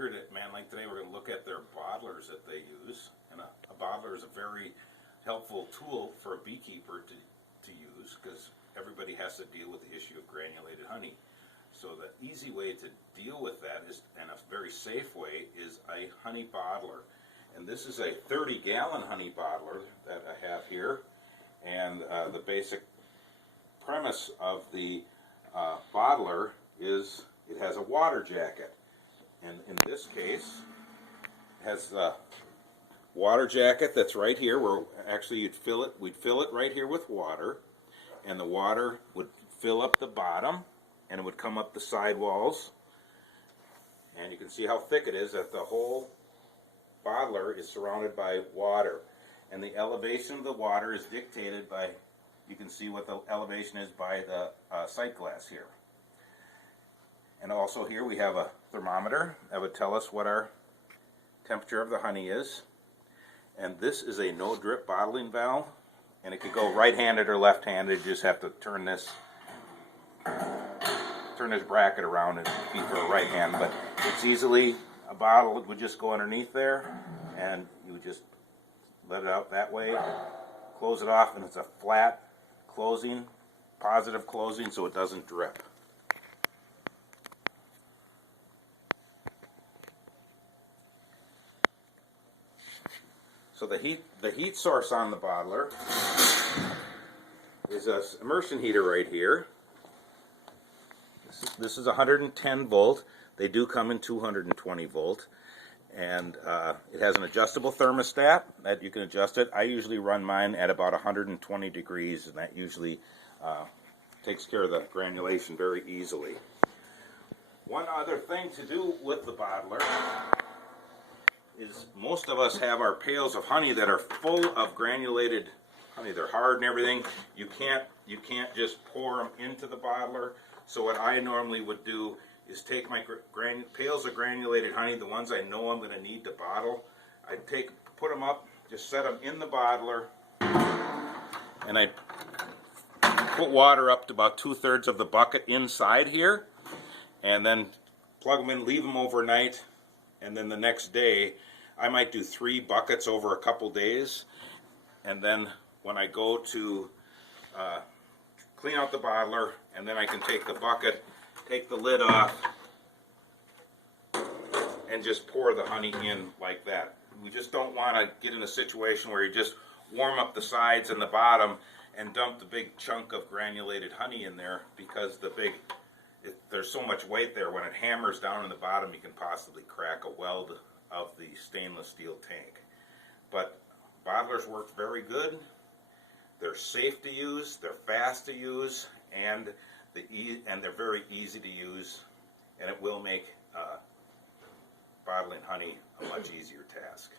Here at Mann Lake today, we're going to look at their bottlers that they use. And a bottler is a very helpful tool for a beekeeper to use, because everybody has to deal with the issue of granulated honey. So the easy way to deal with that is, and a very safe way, is a honey bottler. And this is a 30-gallon honey bottler that I have here. And the basic premise of the bottler is it has a water jacket. And in this case, it has the water jacket that's right here, where actually we'd fill it right here with water, and the water would fill up the bottom, and it would come up the side walls. And you can see how thick it is, that the whole bottler is surrounded by water. And the elevation of the water is dictated by, you can see what the elevation is by the sight glass here. And also here we have a thermometer that would tell us what our temperature of the honey is. And this is a no drip bottling valve, and it could go right-handed or left-handed. You just have to turn this bracket around and be for a right hand, but it's easily, a bottle would just go underneath there, and you would just let it out that way, close it off, and it's a flat closing, positive closing, so it doesn't drip. So the heat source on the bottler is an immersion heater right here. This is 110 volt. They do come in 220 volt. And it has an adjustable thermostat that you can adjust it. I usually run mine at about 120 degrees, and that usually takes care of the granulation very easily. One other thing to do with the bottler is most of us have our pails of honey that are full of granulated honey. They're hard and everything. You can't just pour them into the bottler. So what I normally would do is take my pails of granulated honey, the ones I know I'm going to need to bottle. I put them up, just set them in the bottler, and I put water up to about 2/3 of the bucket inside here, and then plug them in, leave them overnight, and then the next day I might do 3 buckets over a couple days, and then when I go to clean out the bottler, and then I can take the bucket, take the lid off, and just pour the honey in like that. We just don't want to get in a situation where you just warm up the sides and the bottom and dump the big chunk of granulated honey in there, because there's so much weight there. When it hammers down in the bottom, you can possibly crack a weld of the stainless steel tank. But bottlers work very good. They're safe to use, they're fast to use, and they're very easy to use, and it will make bottling honey a much easier task.